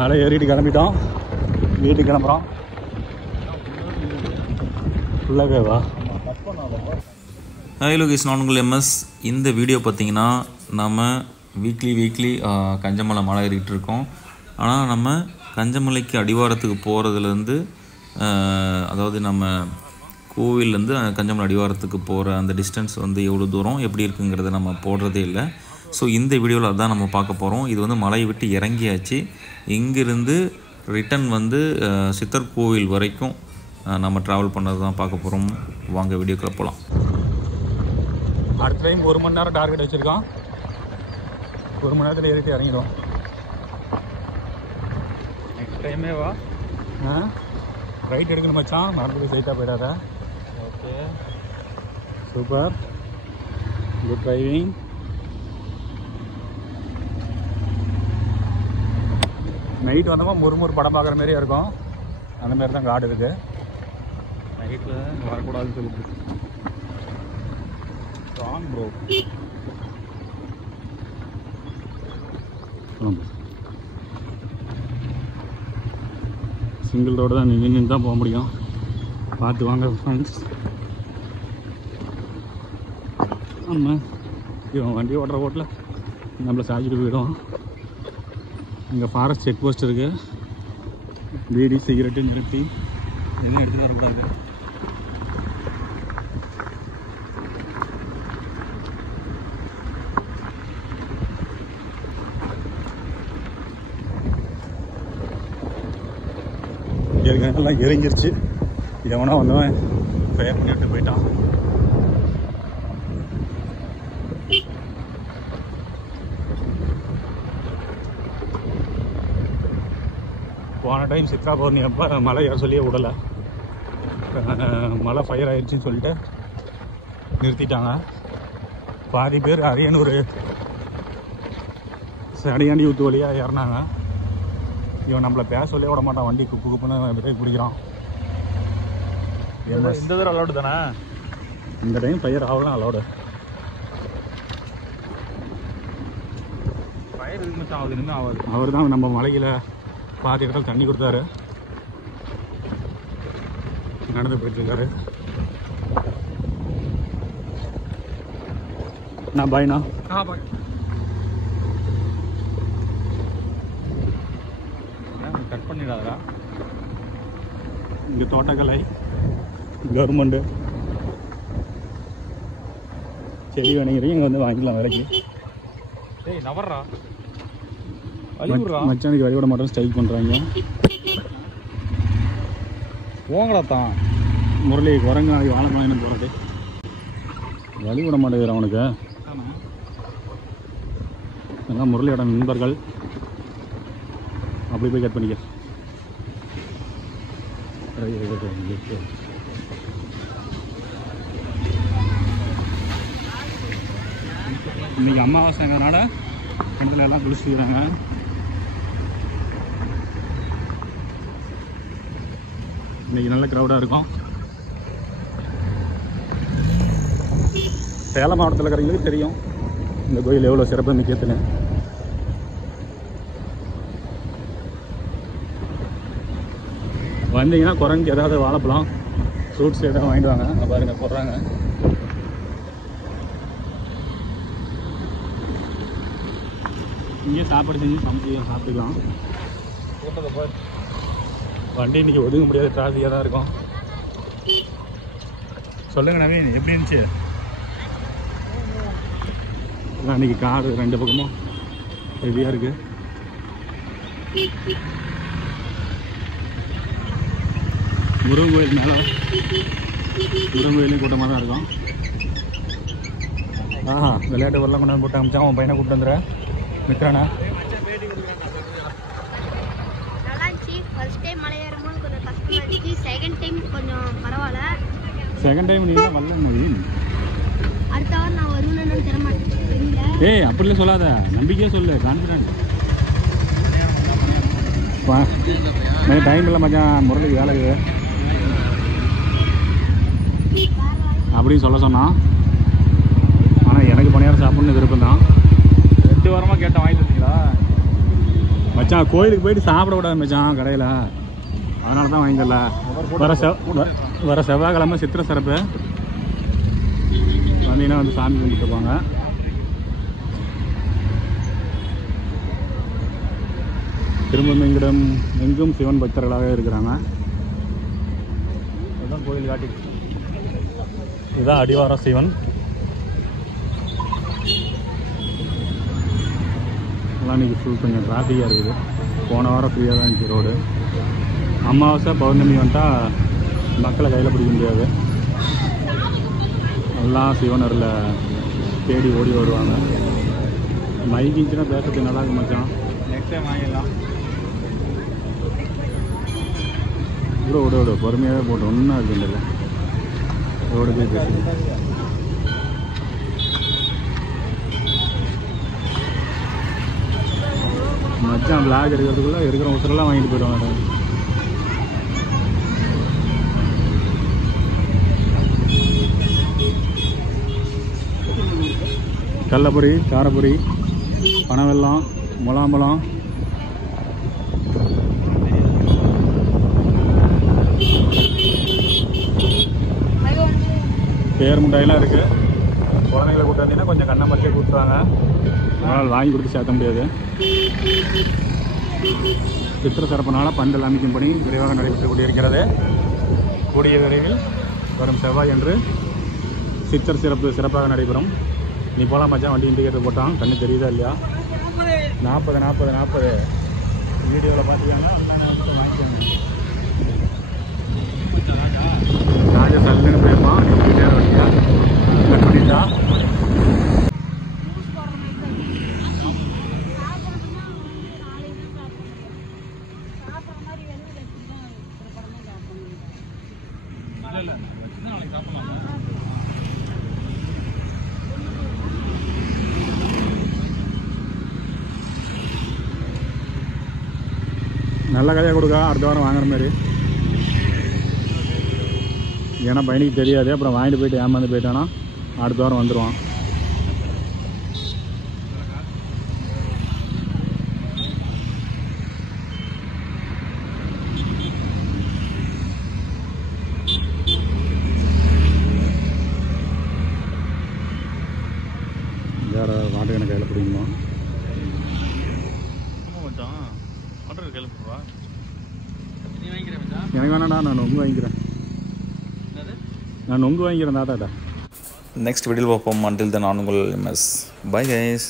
மலை ஏறிட்டு கிளம்பிட்டோம், வீட்டுக்கு கிளம்புறோம். ஃபுல்லாகவே வா. ஹாய் லோகேஷ், நான் உங்கள் எம்எஸ். இந்த வீடியோ பார்த்திங்கன்னா நம்ம வீக்லி கஞ்சமலை மலை ஏறிக்கிட்டு இருக்கோம். ஆனால் நம்ம கஞ்சமலைக்கு அடிவாரத்துக்கு போகிறதுலேருந்து, அதாவது நம்ம கோவிலேருந்து கஞ்சமலை அடிவாரத்துக்கு போகிற அந்த டிஸ்டன்ஸ் வந்து எவ்வளோ தூரம் எப்படி இருக்குங்கிறத நம்ம போடுறதே இல்லை. ஸோ இந்த வீடியோவில் அதுதான் நம்ம பார்க்க போகிறோம். இது வந்து மலையை விட்டு இறங்கியாச்சு. இங்கிருந்து ரிட்டன் வந்து சித்தர் கோவில் வரைக்கும் நம்ம ட்ராவல் பண்ணது தான் பார்க்க போகிறோம். வாங்க வீடியோக்குள்ளே போகலாம். அடுத்த டைம் 1 மணி நேரம் டார்கெட் வச்சுருக்கோம். 1 மணி நேரத்தில் ஏறிட்டு இறங்கிடும். நெக்ஸ்ட் டைமே வா. ரைட் எடுக்கணும் மச்சான், மறந்து போய் சைட்டாக போயிடாத. Okay, super, good driving. Night வந்தோமா முறுமுறு படம் பார்க்குற மாதிரியே இருக்கும். அந்த மாதிரி தான் காடு இருக்குது. நைட்டில் வரக்கூடாதுன்னு சொல்லிட்டு ஸ்ட்ராங் ப்ரோ. சிங்கிள் ரோடு தான், நின்று தான் போக முடியும். பார்த்து வாங்க ஃப்ரெண்ட்ஸ். ஆமாம், இவன் வண்டி ஓட்டுற ஓட்டில் நம்மளை சாய்ச்சிட்டு போயிடும். இங்கே ஃபாரஸ்ட் செக் போஸ்ட் இருக்குது. பீடி சிகரெட்டு நிறுத்தி எதுவும் எடுத்துகிட்டு வரக்கூடாது. எல்லாம் எரிஞ்சிருச்சு. எவனா வந்தவன் ஃபயர் பண்ணிட்டு போயிட்டான். போன டைம் சித்ரா பௌர்ணமி அப்போ மழை ஏற சொல்லியே விடலை. மழை ஃபயர் ஆயிடுச்சுன்னு சொல்லிட்டு நிறுத்திட்டாங்க. பாதி பேர் அரியனூர் அடியாண்டி ஊத்து வழியாக ஏறினாங்க. இவன் நம்மளை பேச சொல்லியே விட மாட்டான். வண்டி குப்பு குப்புன்னு போய் பிடிக்கிறான். இந்த தடவை அலௌடு தானே? இந்த டைம் ஃபயர் ஆகலாம் அலௌடு. ஃபயர் இதுக்கு ஆகுது, இன்னும் ஆகாது. அவர் தான் நம்ம மலையில் பாதி இடத்துல தண்ணி கொடுத்தாரு, நடந்து போயிட்டுருக்காரு. நான் பாய்ண்ணா. பாய். கட் பண்ணிடாதா? இங்கே தோட்டக்கலை கவர்மெண்ட்டு செடி வேணுங்கிறீங்க, இங்கே வந்து வாங்கிக்கலாம் விலைக்கு. டேய் நவர்றா, மச்சானுக்கு வழி விட மாட்டோம், ஸ்ட்ரைக் பண்ணுறாங்க. போங்கடா தான் முரளி, குரங்கு நாளைக்கு வாழைப்பழம் என்ன போகிறது, வழி விட மாட்டேங்கிற அவனுக்கு. எல்லாம் முரளியோட நண்பர்கள். அப்படி போய் கட் பண்ணிக்க. இன்னைக்கு அமாவாசைங்கிறதுனால கிணத்துல எல்லாம் குளிச்சுக்கிறாங்க. இன்னைக்கு நல்ல க்ரௌடாக இருக்கும். சேலம் மாவட்டத்தில் இருக்கிறவங்களுக்கு தெரியும் இந்த கோயில் எவ்வளோ சிறப்பு மிக்கத்துன்னு. வந்தீங்கன்னா குரங்கு ஏதாவது வாழைப்பழம் ஃப்ரூட்ஸ் ஏதாவது வாங்கிட்டு வாங்க. பாருங்க போடுறாங்க. இங்கே சாப்பாடு செஞ்சு சாப்பிட்டுக்கலாம். வண்டி இன்றைக்கி ஒதுங்க முடியாது, டிராஃபிக்காக தான் இருக்கும். சொல்லுங்கள் நவீன், எப்படி இருந்துச்சு? அன்றைக்கி காடு 2 பக்கமும் ஹெவியாக இருக்குது. முருகன் கோயில் மேலே முருகன் கோயிலையும் கூட்டமாக தான் இருக்கும். விளையாட்டு வரலாம் கொண்டாந்து போட்டு அமிச்சா அவன் பையனை கூப்பிட்டு வந்துடுறேன். மித்ரானா செகண்ட் டைம் நீ தான் வரல மொழி. ஏய் அப்படிலாம் சொல்லாத, நம்பிக்கையாக சொல்லு, கான்ஃபிடென்ட். டைம் இல்லை மச்சான், முரளிக்கு வேலை அப்படின்னு சொல்ல சொன்னான். ஆனால் எனக்கு பணியாரம் சாப்பிட்ணுன்னு விருப்பம் தான். 2 வாரமாக கேட்டேன், வாங்கிட்டு வந்தீங்களா? மச்சான் கோயிலுக்கு போயிட்டு சாப்பிடக்கூடாது மச்சான் கடையில், அதனால தான் வாங்கிக்கல. வர செவ்வாய்க்கிழமை சித்திரை சிறப்பு வந்தீங்கன்னா வந்து சாமி கும்பிட்டு போங்க. திரும்ப எங்கும் சிவன் பக்தர்களாக இருக்கிறாங்க. அதுதான் கோயில் காட்டி, இதுதான் அடிவார சிவன். அதெல்லாம் இன்றைக்கி ஃபுல் கொஞ்சம் டிராஃபிக்காக இருக்குது. போன வாரம் ஃப்ரீயாக தான் இருந்துச்சு ரோடு. அமாவாசை பௌர்ணமி வந்துட்டால் மக்களை கையில் பிடிக்க முடியாது. எல்லாம் சிவனரில் தேடி ஓடி வருவாங்க. மைக்கிச்சுன்னா பேசுறது நல்லா இருக்கு மச்சான். நெக்ஸ்ட் டைம் வாங்கிடலாம். விட பொறுமையாகவே போட்டு ஒன்றும் இருக்குல்ல ரோடு போய் பேசுது. மச்சான் பிளாக் எடுக்கிறதுக்குள்ளே இருக்கிற உத்தரெல்லாம் வாங்கிட்டு போயிடுவாங்க. கடலப்பொரி, காரப்பொரி, பனவெல்லம், முலாம்பழம், பேர் முட்டாயெல்லாம் இருக்குது. குழந்தைங்களை கூட்டு வந்தீங்கன்னா கொஞ்சம் கண்ணை மறைச்சே கூப்பிட்டுவாங்க, அதனால் வாங்கி கொடுத்து சேர்த்த முடியாது. சித்திரை சிறப்புனால பந்தல் அமைக்கும் பணி விரைவாக நடைபெற்று கொண்டிருக்கிறது. கூடிய விரைவில் வரும் செவ்வாய் என்று சித்திரை சிறப்பாக நடைபெறும். நீ போகலாம் மச்சான், வண்டி இண்டிகேட்டர் போட்டான், கண்ணு தெரியுதா இல்லையா? 40 வீடியோவில் பார்த்தீங்கன்னா வாங்கிக்கோங்க. ராஜா சல்லுன்னு போயிருப்பான், நீ வீடியோ வண்டியா கட் பண்ணிட்டா. நல்ல கதையாக கொடுக்கா, அடுத்த வாரம் வாங்குற மாதிரி. ஏன்னா பையனுக்கு தெரியாது, அப்புறம் வாங்கிட்டு போயிட்டு ஏமாந்து போயிட்டானா அடுத்த வாரம் வந்துடுவான். வேறு வாட்டர் எனக்கு கையில் பிடிக்குமா? எனக்கு வேணாடா, நான் நொங்கு வாங்கிக்கிறேன். நான் நொங்கு வாங்கிக்கிறேன் தாத்தாட்டா. நெக்ஸ்ட் வீடியோவில் பார்ப்போம். அன்டில் தென் நான் உங்கள் MS. Bye guys.